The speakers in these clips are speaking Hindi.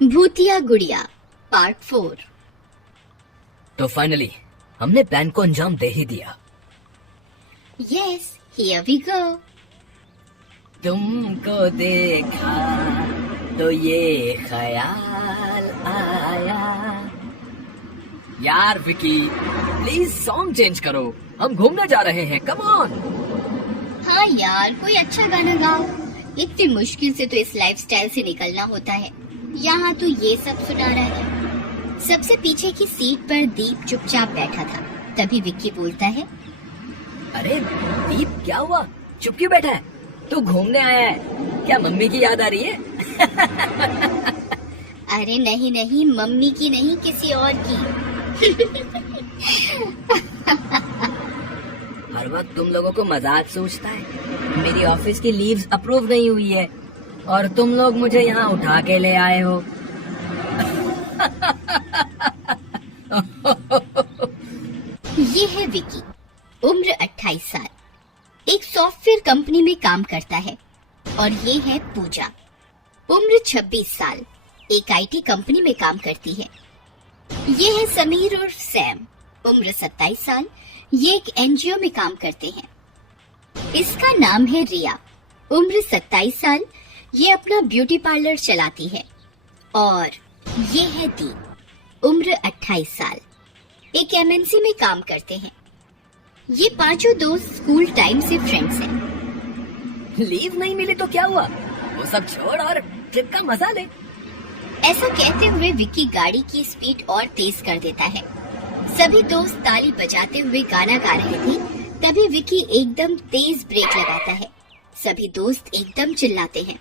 भूतिया गुड़िया पार्ट 4। तो फाइनली हमने प्लान को अंजाम दे ही दिया। Yes, here we go. तुमको देखा तो ये ख्याल आया। यार विकी, प्लीज सॉन्ग चेंज करो, हम घूमने जा रहे हैं, कम ऑन। हाँ यार, कोई अच्छा गाना गाओ। इतनी मुश्किल से तो इस लाइफस्टाइल से निकलना होता है, यहाँ तो ये सब सुना रहा है। सबसे पीछे की सीट पर दीप चुपचाप बैठा था। तभी विक्की बोलता है, अरे दीप, क्या हुआ, चुप क्यों बैठा है? तू घूमने आया है क्या? मम्मी की याद आ रही है? अरे नहीं नहीं, मम्मी की नहीं, किसी और की। हर वक्त तुम लोगों को मजाक सोचता है। मेरी ऑफिस की लीव्स अप्रूव नहीं हुई है और तुम लोग मुझे यहाँ उठा के ले आए हो। ये है विकी, उम्र 28 साल, एक सॉफ्टवेयर कंपनी में काम करता है। और ये है पूजा, उम्र 26 साल, एक आईटी कंपनी में काम करती है। ये है समीर और सैम, उम्र 27 साल, ये एक एनजीओ में काम करते हैं। इसका नाम है रिया, उम्र 27 साल, ये अपना ब्यूटी पार्लर चलाती है। और ये है दीप, उम्र 28 साल, एक एमएनसी में काम करते हैं। ये पांचों दोस्त स्कूल टाइम से फ्रेंड्स हैं। लीव नहीं मिली तो क्या हुआ, वो सब छोड़ और ट्रिप का मजा ले। ऐसा कहते हुए विक्की गाड़ी की स्पीड और तेज कर देता है। सभी दोस्त ताली बजाते हुए गाना गा रहे थे। तभी विक्की एकदम तेज ब्रेक लगाता है। सभी दोस्त एकदम चिल्लाते हैं,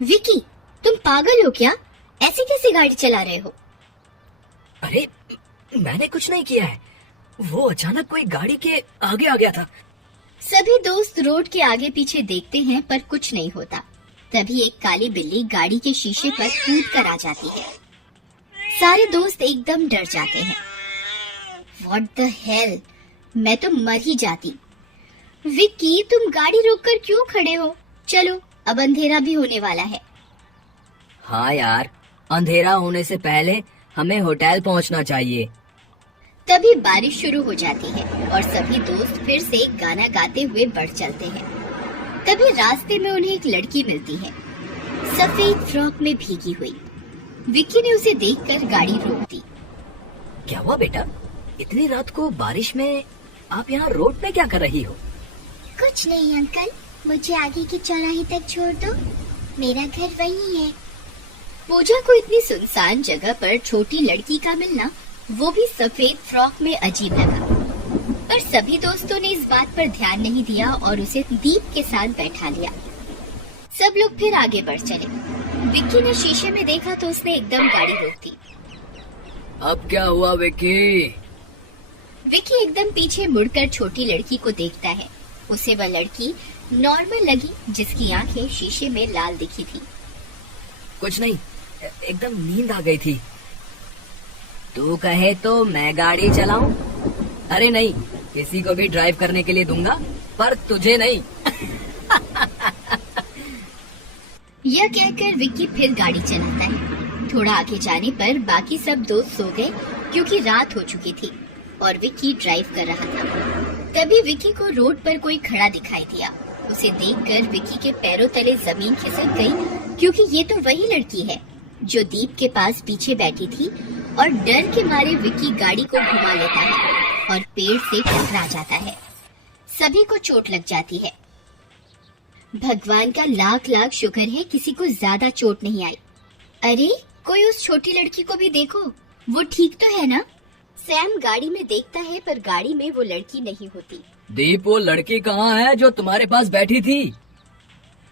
विक्की तुम पागल हो क्या? ऐसे कैसे गाड़ी चला रहे हो? अरे मैंने कुछ नहीं किया है, वो अचानक कोई गाड़ी के आगे आ गया था। सभी दोस्त रोड के आगे पीछे देखते हैं पर कुछ नहीं होता। तभी एक काली बिल्ली गाड़ी के शीशे पर कूद कर आ जाती है। सारे दोस्त एकदम डर जाते हैं। What the hell? मैं तो मर ही जाती। विक्की तुम गाड़ी रोककर क्यों खड़े हो? चलो, अब अंधेरा भी होने वाला है। हाँ यार, अंधेरा होने से पहले हमें होटल पहुंचना चाहिए। तभी बारिश शुरू हो जाती है और सभी दोस्त फिर से गाना गाते हुए बढ़ चलते हैं। तभी रास्ते में उन्हें एक लड़की मिलती है, सफेद फ्रॉक में भीगी हुई। विक्की ने उसे देखकर गाड़ी रोक दी। क्या हुआ बेटा, इतनी रात को बारिश में आप यहाँ रोड पे क्या कर रही हो? कुछ नहीं अंकल, मुझे आगे की चौराहे तक छोड़ दो, मेरा घर वहीं है। पूजा को इतनी सुनसान जगह पर छोटी लड़की का मिलना, वो भी सफेद फ्रॉक में, अजीब लगा। पर सभी दोस्तों ने इस बात पर ध्यान नहीं दिया और उसे दीप के साथ बैठा लिया। सब लोग फिर आगे बढ़ चले। विक्की ने शीशे में देखा तो उसने एकदम गाड़ी रोक दी। अब क्या हुआ विक्की? विक्की एकदम पीछे मुड़कर छोटी लड़की को देखता है। उसे वह लड़की नॉर्मल लगी, जिसकी आंखें शीशे में लाल दिखी थी। कुछ नहीं, एकदम नींद आ गई थी। तू कहे तो मैं गाड़ी चलाऊं? अरे नहीं, किसी को भी ड्राइव करने के लिए दूंगा, पर तुझे नहीं। यह कहकर विक्की फिर गाड़ी चलाता है। थोड़ा आगे जाने पर बाकी सब दोस्त सो गए क्योंकि रात हो चुकी थी और विक्की ड्राइव कर रहा था। तभी विक्की को रोड पर कोई खड़ा दिखाई दिया। उसे देखकर विक्की के पैरों तले जमीन खिसक गई, क्योंकि ये तो वही लड़की है जो दीप के पास पीछे बैठी थी। और डर के मारे विक्की गाड़ी को घुमा लेता है और पेड़ से टकरा जाता है। सभी को चोट लग जाती है। भगवान का लाख लाख शुक्र है किसी को ज्यादा चोट नहीं आई। अरे कोई उस छोटी लड़की को भी देखो, वो ठीक तो है ना? सैम गाड़ी में देखता है पर गाड़ी में वो लड़की नहीं होती। दीप, वो लड़की कहाँ है जो तुम्हारे पास बैठी थी?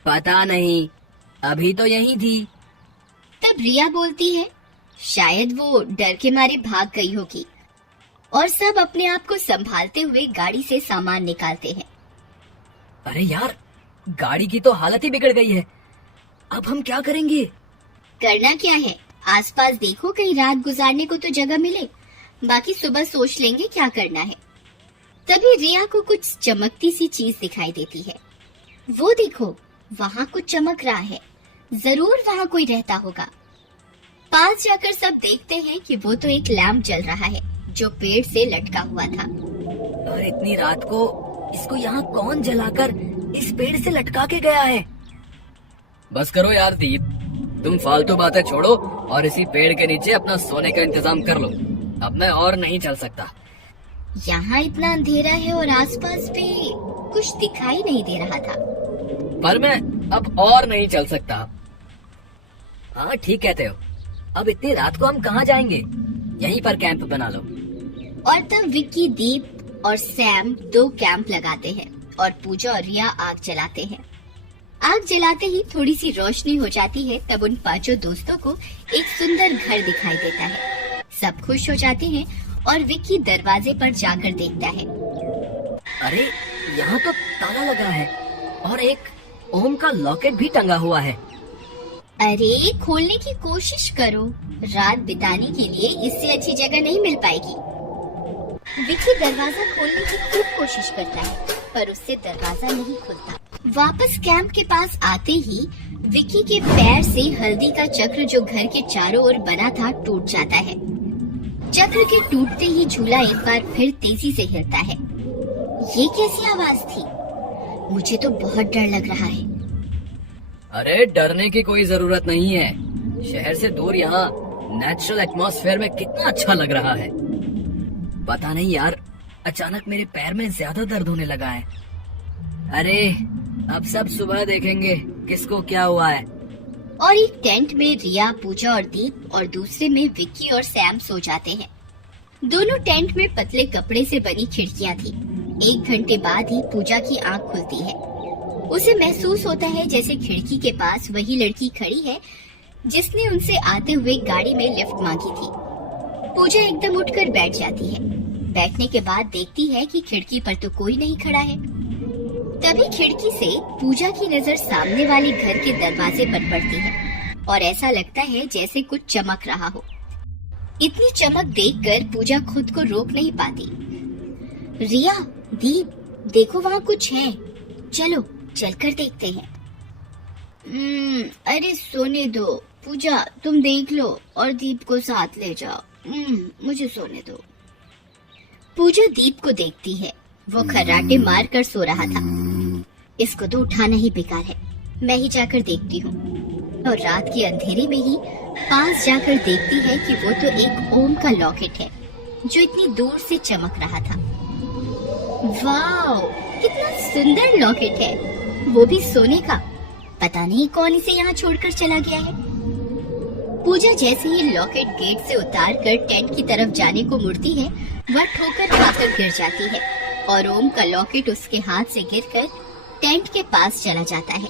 पता नहीं, अभी तो यहीं थी। तब रिया बोलती है, शायद वो डर के मारे भाग गई होगी। और सब अपने आप को संभालते हुए गाड़ी से सामान निकालते हैं। अरे यार, गाड़ी की तो हालत ही बिगड़ गई है, अब हम क्या करेंगे? करना क्या है, आसपास देखो, कहीं रात गुजारने को तो जगह मिले, बाकी सुबह सोच लेंगे क्या करना है। तभी रिया को कुछ चमकती सी चीज दिखाई देती है। वो देखो, वहाँ कुछ चमक रहा है, जरूर वहाँ कोई रहता होगा। पास जाकर सब देखते हैं कि वो तो एक लैंप जल रहा है जो पेड़ से लटका हुआ था। और इतनी रात को इसको यहाँ कौन जलाकर इस पेड़ से लटका के गया है? बस करो यार दीप, तुम फालतू बातें छोड़ो और इसी पेड़ के नीचे अपना सोने का इंतजाम कर लो। अब मैं और नहीं चल सकता। यहाँ इतना अंधेरा है और आसपास भी कुछ दिखाई नहीं दे रहा था। पर मैं अब और नहीं चल सकता। हाँ ठीक कहते हो। अब इतनी रात को हम कहाँ जाएंगे? यहीं पर कैंप बना लो। और तब विक्की, दीप और सैम 2 कैंप लगाते हैं और पूजा और रिया आग जलाते हैं। आग जलाते ही थोड़ी सी रोशनी हो जाती है। तब उन 5 दोस्तों को एक सुंदर घर दिखाई देता है। सब खुश हो जाते हैं और विक्की दरवाजे पर जाकर देखता है। अरे यहाँ तो ताला लगा है और एक ओम का लॉकेट भी टंगा हुआ है। अरे खोलने की कोशिश करो, रात बिताने के लिए इससे अच्छी जगह नहीं मिल पाएगी। विक्की दरवाजा खोलने की खूब कोशिश करता है पर उससे दरवाजा नहीं खुलता। वापस कैंप के पास आते ही विक्की के पैर से हल्दी का चक्र जो घर के चारों ओर बना था टूट जाता है। चक्र के टूटते ही झूला एक बार फिर तेजी से हिलता है। ये कैसी आवाज थी? मुझे तो बहुत डर लग रहा है। अरे डरने की कोई जरूरत नहीं है। शहर से दूर यहाँ नेचुरल एटमॉस्फेयर में कितना अच्छा लग रहा है। पता नहीं यार, अचानक मेरे पैर में ज्यादा दर्द होने लगा है। अरे अब सब सुबह देखेंगे किसको क्या हुआ है। और एक टेंट में रिया, पूजा और दीप और दूसरे में विक्की और सैम सो जाते हैं। दोनों टेंट में पतले कपड़े से बनी खिड़कियां थी। 1 घंटे बाद ही पूजा की आंख खुलती है। उसे महसूस होता है जैसे खिड़की के पास वही लड़की खड़ी है जिसने उनसे आते हुए गाड़ी में लिफ्ट मांगी थी। पूजा एकदम उठकर बैठ जाती है। बैठने के बाद देखती है कि खिड़की पर तो कोई नहीं खड़ा है। तभी खिड़की से पूजा की नजर सामने वाले घर के दरवाजे पर पड़ती है और ऐसा लगता है जैसे कुछ चमक रहा हो। इतनी चमक देखकर पूजा खुद को रोक नहीं पाती। रिया, दीप, देखो वहाँ कुछ है, चलो चलकर देखते हैं। अरे सोने दो पूजा, तुम देख लो और दीप को साथ ले जाओ। मुझे सोने दो। पूजा दीप को देखती है। वो खर्राटे मार कर सो रहा था। इसको तो उठाना ही बेकार है, मैं ही जाकर देखती हूँ। और रात के अंधेरे में ही पास जाकर देखती है कि वो तो एक ओम का लॉकेट है जो इतनी दूर से चमक रहा था। वाह, कितना सुंदर लॉकेट है, वो भी सोने का। पता नहीं कौन इसे यहाँ छोड़कर चला गया है। पूजा जैसे ही लॉकेट गेट से उतार कर टेंट की तरफ जाने को मुड़ती है, वह ठोकर खाकर गिर जाती है और ओम का लॉकेट उसके हाथ से गिरकर टेंट के पास चला जाता है।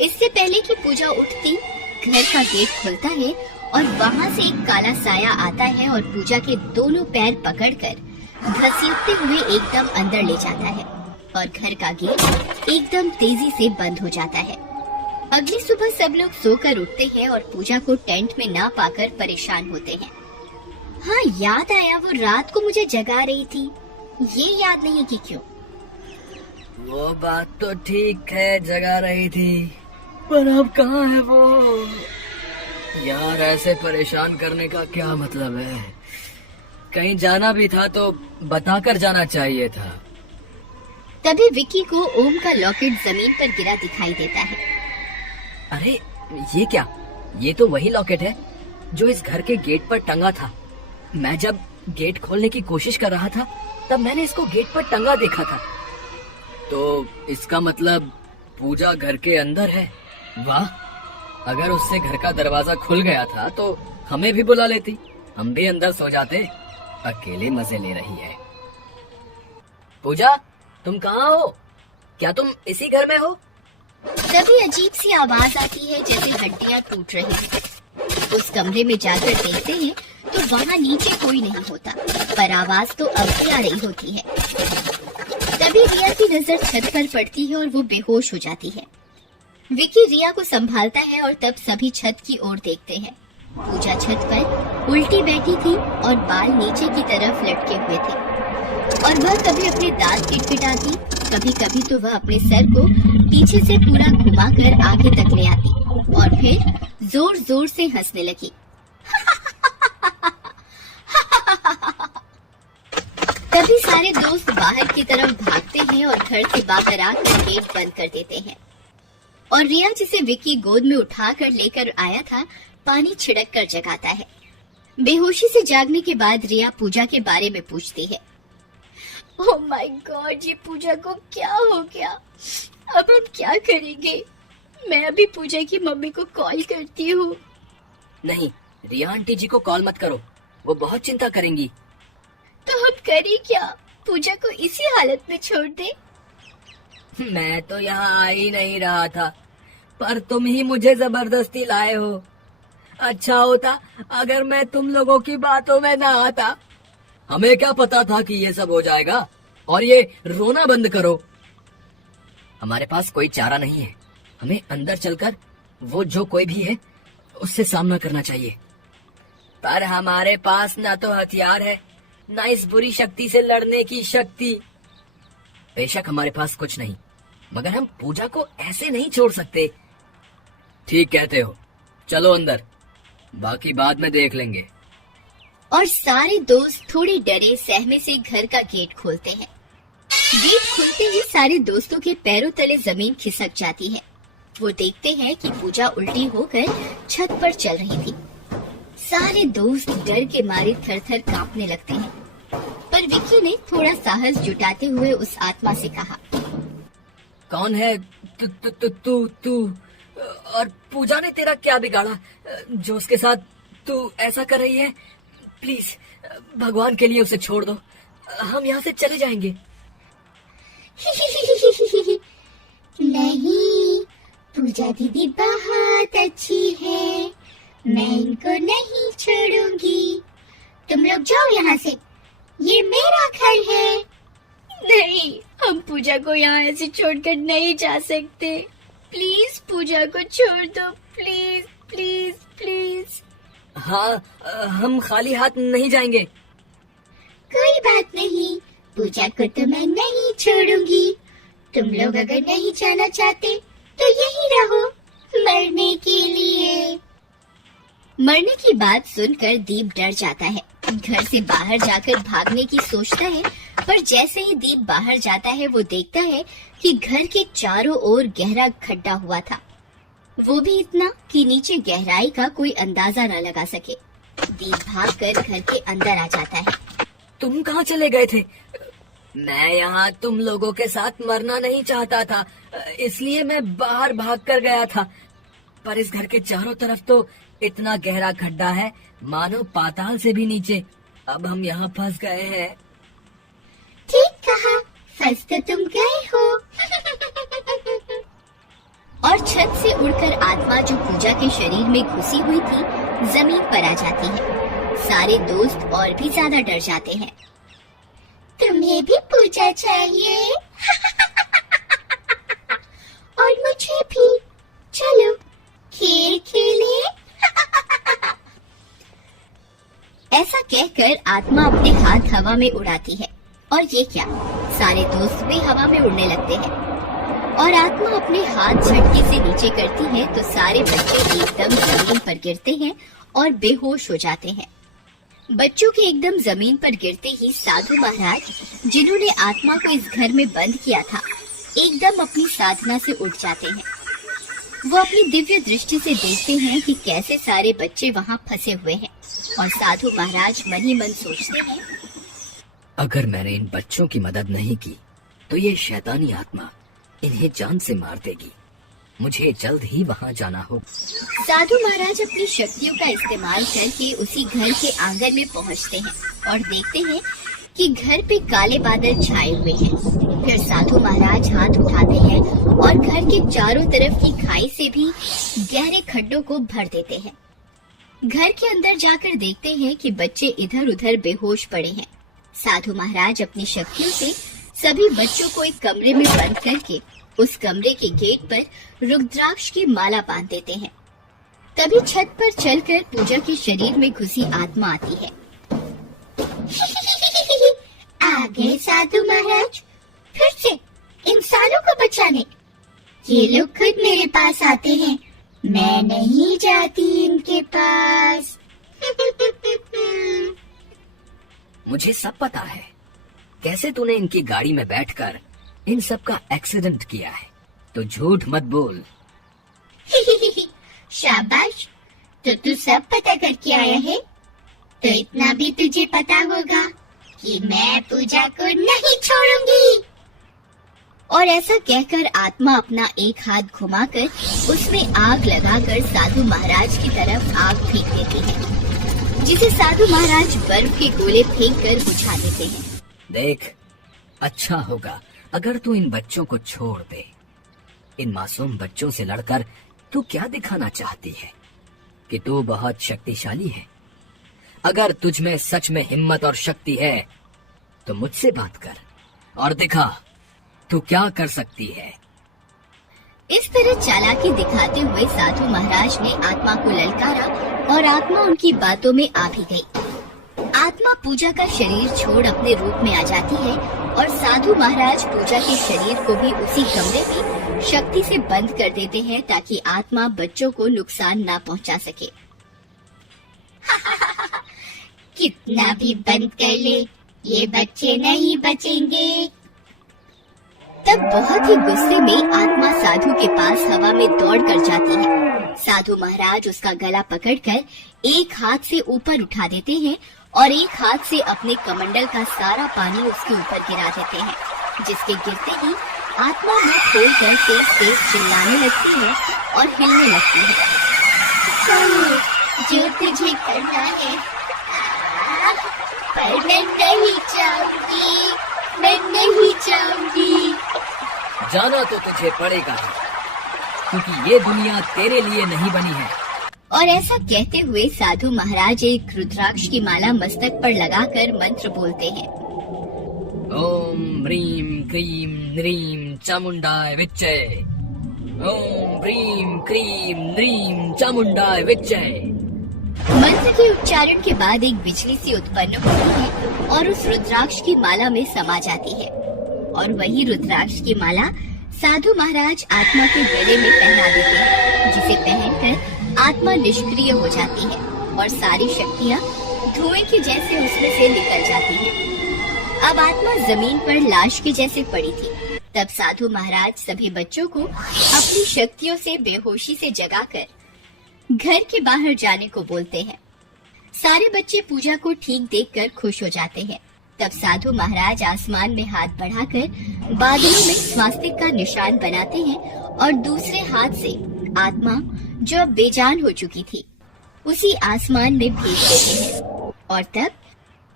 इससे पहले कि पूजा उठती, घर का गेट खुलता है और वहाँ से एक काला साया आता है और पूजा के दोनों पैर पकड़कर घसीटते हुए एकदम अंदर ले जाता है और घर का गेट एकदम तेजी से बंद हो जाता है। अगली सुबह सब लोग सोकर उठते हैं और पूजा को टेंट में ना पाकर परेशान होते हैं। हाँ, याद आया, वो रात को मुझे जगा रही थी। ये याद नहीं कि क्यों। वो बात तो ठीक है, जगा रही थी, पर अब कहाँ है वो? यार ऐसे परेशान करने का क्या मतलब है? कहीं जाना भी था तो बताकर जाना चाहिए था। तभी विक्की को ओम का लॉकेट जमीन पर गिरा दिखाई देता है। अरे ये क्या? ये तो वही लॉकेट है जो इस घर के गेट पर टंगा था। मैं जब गेट खोलने की कोशिश कर रहा था तब मैंने इसको गेट पर टंगा देखा था। तो इसका मतलब पूजा घर के अंदर है। वाह, अगर उससे घर का दरवाजा खुल गया था तो हमें भी बुला लेती, हम भी अंदर सो जाते। अकेले मजे ले रही है। पूजा, तुम कहाँ हो? क्या तुम इसी घर में हो? तभी अजीब सी आवाज आती है जैसे हड्डियां टूट रही हैं। उस कमरे में जाकर देखते हैं तो वहाँ नीचे कोई नहीं होता, पर आवाज तो अब भी आ रही होती है। तभी रिया की नजर छत पर पड़ती है और वो बेहोश हो जाती है। विक्की रिया को संभालता है और तब सभी छत की ओर देखते हैं। पूजा छत पर उल्टी बैठी थी और बाल नीचे की तरफ लटके हुए थे और वह कभी अपने दांत किटकिटाती, कभी कभी तो वह अपने सर को पीछे से पूरा घुमाकर आगे तक ले आती और फिर जोर जोर से हंसने लगी। तभी सारे दोस्त बाहर की तरफ भागते हैं और घर से बाहर आकर गेट बंद कर देते हैं। और रिया, जिसे विक्की गोद में उठाकर लेकर आया था, पानी छिड़क कर जगाता है। बेहोशी से जागने के बाद रिया पूजा के बारे में पूछती है। ओह माय गॉड, ये पूजा को क्या हो गया? अब हम क्या करेंगे? मैं अभी पूजा की मम्मी को कॉल करती हूँ। नहीं, रिया आंटी जी को कॉल मत करो, वो बहुत चिंता करेंगी। तो हम करें क्या? पूजा को इसी हालत में छोड़ दे? मैं तो यहाँ आ ही नहीं रहा था, पर तुम ही मुझे जबरदस्ती लाए हो। अच्छा होता अगर मैं तुम लोगों की बातों में ना आता। हमें क्या पता था कि ये सब हो जाएगा। और ये रोना बंद करो। हमारे पास कोई चारा नहीं है, हमें अंदर चलकर वो जो कोई भी है उससे सामना करना चाहिए। पर हमारे पास ना तो हथियार है, ना इस बुरी शक्ति से लड़ने की शक्ति। बेशक हमारे पास कुछ नहीं, मगर हम पूजा को ऐसे नहीं छोड़ सकते। ठीक कहते हो, चलो अंदर, बाकी बाद में देख लेंगे। और सारे दोस्त थोड़े डरे सहमे से घर का गेट खोलते हैं। गेट खुलते ही सारे दोस्तों के पैरों तले जमीन खिसक जाती है। वो देखते हैं कि पूजा उल्टी होकर छत पर चल रही थी। सारे दोस्त डर के मारे थर-थर कांपने लगते हैं। पर विक्की ने थोड़ा साहस जुटाते हुए उस आत्मा से कहा, कौन है तू? और पूजा ने तेरा क्या बिगाड़ा जो उसके साथ तू ऐसा कर रही है? प्लीज भगवान के लिए उसे छोड़ दो, हम यहाँ से चले जाएंगे। नहीं, पूजा दीदी बहुत अच्छी है, मैं इनको नहीं छोड़ूंगी। तुम लोग जाओ यहाँ से, ये मेरा घर है। नहीं, हम पूजा को यहाँ ऐसे छोड़कर नहीं जा सकते। प्लीज पूजा को छोड़ दो, प्लीज प्लीज प्लीज। हाँ, हम खाली हाथ नहीं जाएंगे। कोई बात नहीं, पूजा को तो मैं नहीं छोड़ूंगी। तुम लोग अगर नहीं जाना चाहते तो यहीं रहो मरने के लिए। मरने की बात सुनकर दीप डर जाता है। घर से बाहर जाकर भागने की सोचता है, पर जैसे ही दीप बाहर जाता है वो देखता है कि घर के चारों ओर गहरा खड्डा हुआ था, वो भी इतना कि नीचे गहराई का कोई अंदाजा न लगा सके। दीप भागकर घर के अंदर आ जाता है। तुम कहाँ चले गए थे? मैं यहाँ तुम लोगों के साथ मरना नहीं चाहता था, इसलिए मैं बाहर भाग कर गया था। पर इस घर के चारों तरफ तो इतना गहरा खड्डा है, मानो पाताल से भी नीचे। अब हम यहाँ फंस गए हैं। ठीक कहा, फंस तो तुम गए हो। और छत से उड़कर आत्मा जो पूजा के शरीर में घुसी हुई थी, जमीन पर आ जाती है। सारे दोस्त और भी ज्यादा डर जाते हैं। तुम्हें भी पूजा चाहिए? और मुझे भी, चलो खेल खेलें। ऐसा कहकर आत्मा अपने हाथ हवा में उड़ाती है। और ये क्या, सारे दोस्त भी हवा में उड़ने लगते हैं। और आत्मा अपने हाथ झटके से नीचे करती है तो सारे बच्चे एकदम जमीन पर गिरते हैं और बेहोश हो जाते हैं। बच्चों के एकदम जमीन पर गिरते ही साधु महाराज, जिन्होंने आत्मा को इस घर में बंद किया था, एकदम अपनी साधना से उठ जाते हैं। वो अपनी दिव्य दृष्टि से देखते हैं कि कैसे सारे बच्चे वहाँ फंसे हुए हैं। और साधु महाराज मन ही मन सोचते हैं, अगर मैंने इन बच्चों की मदद नहीं की तो ये शैतानी आत्मा इन्हें जान से मार देगी। मुझे जल्द ही वहाँ जाना हो। साधु महाराज अपनी शक्तियों का इस्तेमाल करके उसी घर के आंगन में पहुँचते हैं और देखते हैं कि घर पे काले बादल छाए हुए हैं। फिर साधु महाराज हाथ उठाते हैं और घर के चारों तरफ की खाई से भी गहरे खड्डों को भर देते हैं। घर के अंदर जाकर देखते हैं कि बच्चे इधर उधर बेहोश पड़े हैं। साधु महाराज अपनी शक्तियों से सभी बच्चों को एक कमरे में बंद करके उस कमरे के गेट पर रुद्राक्ष की माला बांध देते हैं। तभी छत पर चलकर पूजा के शरीर में घुसी आत्मा आती है। आ गए साधु महाराज, फिर से इंसानों को बचाने। ये लोग खुद मेरे पास आते हैं, मैं नहीं जाती इनके पास। मुझे सब पता है कैसे तूने इनकी गाड़ी में बैठकर इन सब का एक्सीडेंट किया है, तो झूठ मत बोल। शाबाश, तो तू सब पता करके आया है। तो इतना भी तुझे पता होगा कि मैं पूजा को नहीं छोड़ूंगी। और ऐसा कहकर आत्मा अपना एक हाथ घुमाकर उसमें आग लगाकर साधु महाराज की तरफ आग फेंक देती है, जिसे साधु महाराज बर्फ के गोले फेंक कर बुझा देते हैं। देख, अच्छा होगा अगर तू इन बच्चों को छोड़ दे। इन मासूम बच्चों से लड़कर तू क्या दिखाना चाहती है कि तू बहुत शक्तिशाली है। अगर तुझ में सच में हिम्मत और शक्ति है तो मुझसे बात कर और दिखा तू क्या कर सकती है। इस तरह चालाकी दिखाते हुए साधु महाराज ने आत्मा को ललकारा और आत्मा उनकी बातों में आ भी गई। आत्मा पूजा का शरीर छोड़ अपने रूप में आ जाती है और साधु महाराज पूजा के शरीर को भी उसी कमरे में शक्ति से बंद कर देते हैं ताकि आत्मा बच्चों को नुकसान ना पहुंचा सके। कितना भी बंद कर ले, ये बच्चे नहीं बचेंगे। तब बहुत ही गुस्से में आत्मा साधु के पास हवा में दौड़ कर जाती है। साधु महाराज उसका गला पकड़कर एक हाथ से ऊपर उठा देते हैं और एक हाथ से अपने कमंडल का सारा पानी उसके ऊपर गिरा देते हैं, जिसके गिरते ही आत्मा मुंह खोलकर तेज तेज चिल्लाने लगती है और हिलने लगती है। जो तुझे करना है, पर मैं नहीं चाहूंगी, मैं नहीं चाहूंगी। जाना तो तुझे पड़ेगा ही, क्योंकि ये दुनिया तेरे लिए नहीं बनी है। और ऐसा कहते हुए साधु महाराज एक रुद्राक्ष की माला मस्तक पर लगाकर मंत्र बोलते हैं। ओम ह्रीम क्रीम ह्रीम चामुंडाय विच्चय। ओम ह्रीम क्रीम ह्रीम चामुंडाय विच्चय। मंत्र के उच्चारण के बाद एक बिजली सी उत्पन्न होती है और उस रुद्राक्ष की माला में समा जाती है, और वही रुद्राक्ष की माला साधु महाराज आत्मा के गले में पहना देते हैं, जिसे पहनकर आत्मा निष्क्रिय हो जाती है और सारी शक्तियाँ धुएं के जैसे उसमें से निकल जाती हैं। अब आत्मा जमीन पर लाश के जैसे पड़ी थी। तब साधु महाराज सभी बच्चों को अपनी शक्तियों से बेहोशी से जगाकर घर के बाहर जाने को बोलते हैं। सारे बच्चे पूजा को ठीक देखकर खुश हो जाते हैं। तब साधु महाराज आसमान में हाथ बढ़ाकर बादलों में स्वास्तिक का निशान बनाते हैं और दूसरे हाथ से आत्मा जो अब बेजान हो चुकी थी उसी आसमान में भेज देते हैं। और तब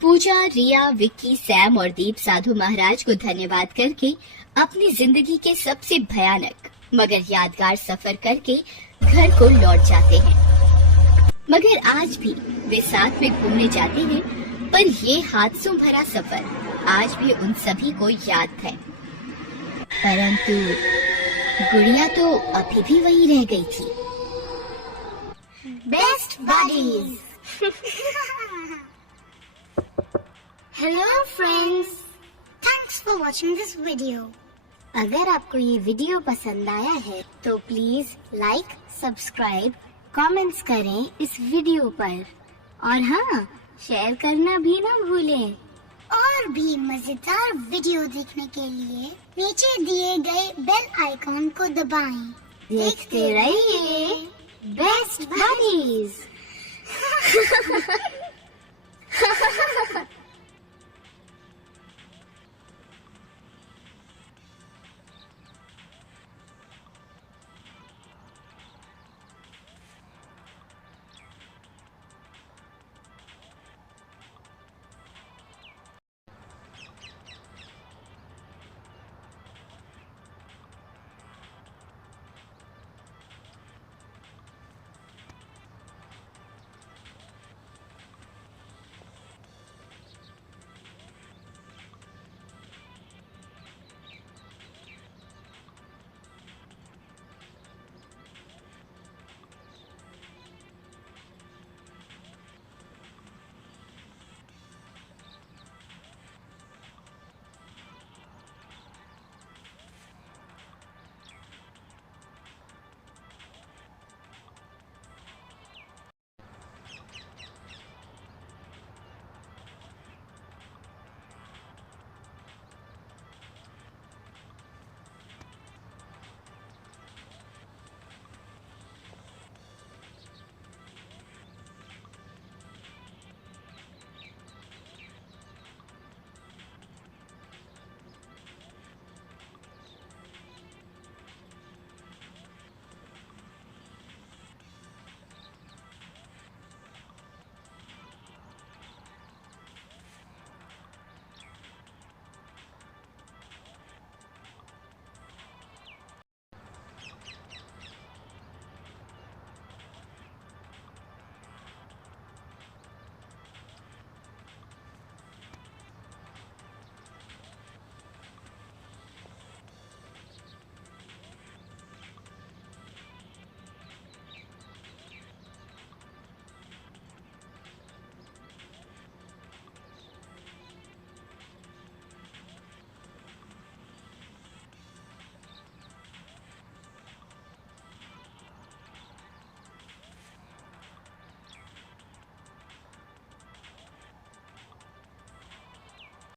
पूजा, रिया, विक्की, सैम और दीप साधु महाराज को धन्यवाद करके अपनी जिंदगी के सबसे भयानक मगर यादगार सफर करके घर को लौट जाते हैं। मगर आज भी वे साथ में घूमने जाते हैं, पर ये हादसों भरा सफर आज भी उन सभी को याद है। परंतु गुड़िया तो अभी भी वही रह गई थी। Best buddies. Hello friends, thanks for watching this video. अगर आपको ये वीडियो पसंद आया है तो प्लीज लाइक, सब्सक्राइब, कमेंट्स करें इस वीडियो पर, और हाँ, शेयर करना भी ना भूलें। और भी मजेदार वीडियो देखने के लिए नीचे दिए गए बेल आइकॉन को दबाएं। देखते रहिए बेस्ट बडीज।